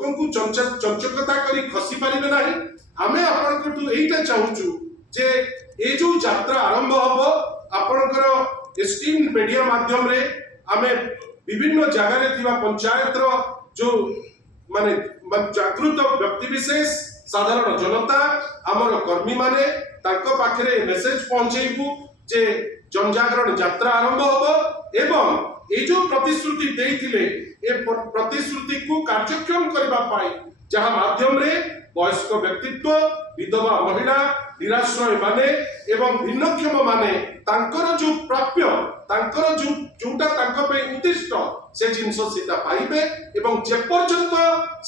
लोकों को चंचकता करी खसी पारिबे नाही। आमे आपनकटू एइटा चाहूचु जे ए जो यात्रा आरंभ हबो आपनकर एस्टीम मीडिया माध्यम रे आमे विभिन्न जगह रे थिबा पंचायत रो जो माने जागृत व्यक्ति विशेष साधारण जनता आमर कर्मी माने तांको पाखरे मेसेज पहुंचेबू जे जनजागरण यात्रा आरंभ हबो एवं ए जो प्रतिश्रुति देइथिले ए प्रतिश्रुति को कार्यक्रम करबा पाई जहां माध्यम रे वयस्क व्यक्तित्व विधवा महिला निराश्रय माने एवं भिन्नक्षम माने तांकर जो प्राप्य तांकर जो जोटा तांको पे उद्दिष्ट से जिनस सीता पाइबे एवं जे पर्यंत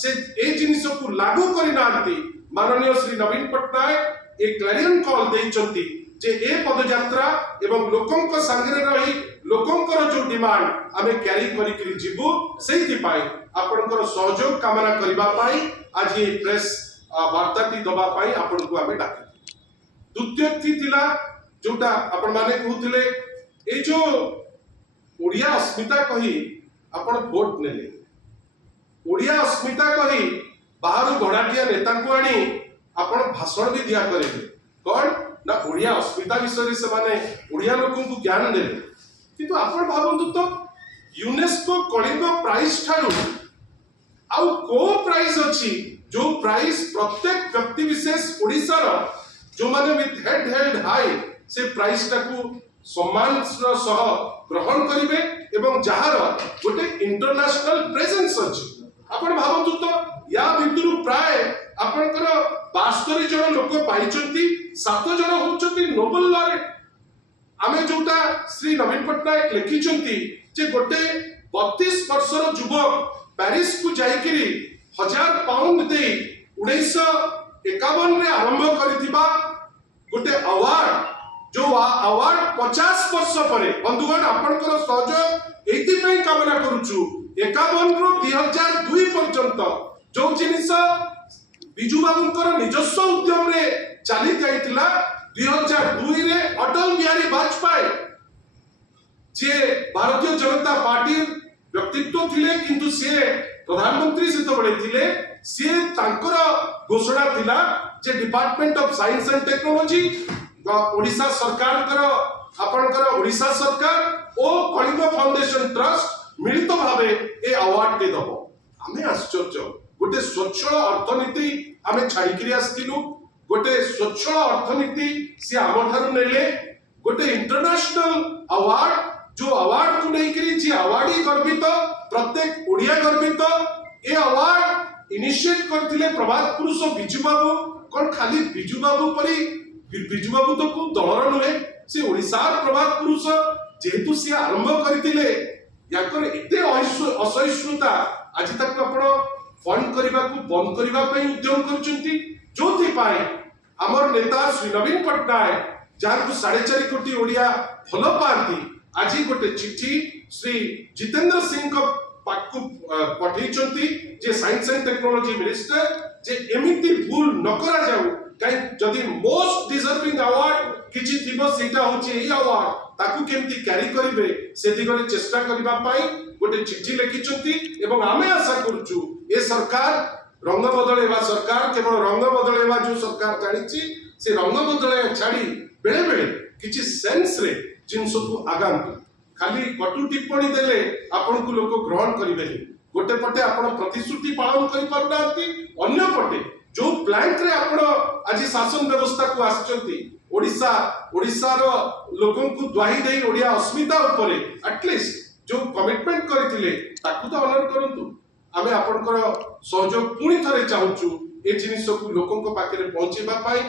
से ए जिनिस को लागू करि नांती माननीय श्री नवीन पट्टनायक एक क्लैरियन कॉल देइचंती जे ए पदयात्रा एवं लोकंक संगे रही लोकंकर जो डिमांड आमे कैरी करी करी जीवु सेति पाई आपनकर सहयोग कामना करिबा पाई आज ये प्रेस वार्ताटी दबा पाई आपन को आमे डाकी। द्वितीय थिला जोटा आपन माने कहउथिले ए जो ओडिया अस्मिता कही आपन वोट नेले ओडिया अस्मिता कही बाहर गणाटिया नेता को आनी आपन भाषण भी दिया करेंगे कौन ना ओडिया अस्मिता विषय से माने ओडिया लोगों को ज्ञान देले किंतु आपन भाबंतु तो यूनेस्को कलिंग प्राइस ठारू आउ को प्राइस अछि जो प्राइस प्रत्येक व्यक्ति विशेष ओडिसा रो जो माने विथ हेड हेल्ड हाई से प्राइस टाकू सम्मान सह ग्रहण करिवे एवं जहार गोटे इंटरनेशनल प्रेजेंस अछि आपण भाबंतु तो या भितरु प्राय आपनकर 72 जन लोक पाइचंती 7 जन होचंती नोबेल लॉरेट आमे जोटा श्री नवीन पट्टनायक लिखिचंती जे गोटे 32 वर्षर युवक पेरिस को जाइकिरी 1000 पाउंड दे 1951 रे आरंभ करिथिबा गोटे अवार्ड जो अवार्ड 50 वर्ष परे बंधुगण आपनकर सहयोग एति पई कामना करूछु 51 रो 2002 पर्यंत जो जिनिस बिजू बाबूंकर निजस्व उद्यम रे चली जाइतिला 2002 रे अटल बिहारी वाजपेयी जे भारतीय जनता पार्टी व्यक्तित्व थिले किंतु से प्रधानमंत्री से तो बड़े थिले से तांकर घोषणा थिला जे department of science and technology Odisha सरकार आपनकर ओडिशा सरकार ओ कलिंग फाउंडेशन ट्रस्ट मिलित भावे ए अवार्ड दे दबो आमे आश्चर्य गोटे स्वच्छ अर्थनीति आमे छाड़ी करी आस्तिलु गोटे स्वच्छ अर्थनीति से आमठारु नेले गोटे इंटरनेशनल अवार्ड जो अवार्ड को नहीं करी जी अवार्डी गर्वित प्रत्येक ओडिया गर्वित ए अवार्ड इनिशिएट करथिले प्रभात पुरुष बिजू बाबू कोन खाली बिजू बाबू परी बिजू बाबू तो को दलर नुहे से ओडिसा प्रभात पुरुष जेहेतु से आरंभ करथिले याकर एते असहिष्णुता आज तक आपण फंड करबा को बंद करबा पई उद्यम करचंती जोथि पाए हमर नेता श्री नवीन पट्टनायक जार को 4.5 कोटी ओडिया भलो पार्टी आज गोटे चिट्ठी श्री जितेंद्र सिंह को पाकु पठेइचंती जे साइंस एंड टेक्नोलॉजी मिनिस्टर जे एमिति भूल न करा जाऊ काई जदी मोस्ट डिजर्विंग अवार्ड किछि थिबो सेटा होची ए अवार्ड ताकू केमती कैरी करिवे से दिगरे चेष्टा करबा पाई गोटे चिट्ठी लिखिचंती एवं आमे आशा करूछु ए सरकार रंग बदलेवा सरकार केवल रंग बदलेवा जो सरकार जानिछि से रंग बदले छाड़ी बेले बेले किछि सेंस रे जिनस को आगांतु खाली कटु टिप्पणी देले आपन को लोक ग्रहण करिवे गोटे पटे आपण प्रतिश्रुति पालन करि परनांती अन्य पटे जो प्लांट रे आपण आज शासन व्यवस्था को आछंती ओडिसा रो लोकन को द्वाही देई ओडिया अस्मिता ऊपर एटलीस्ट जो कमिटमेंट करथिले ताकू तो ऑनर करंतु आमे आपनकर सहयोग पुणी थरे चाहूछु ए जिनिस को लोकन को पाखे पहुंचेबा पाई।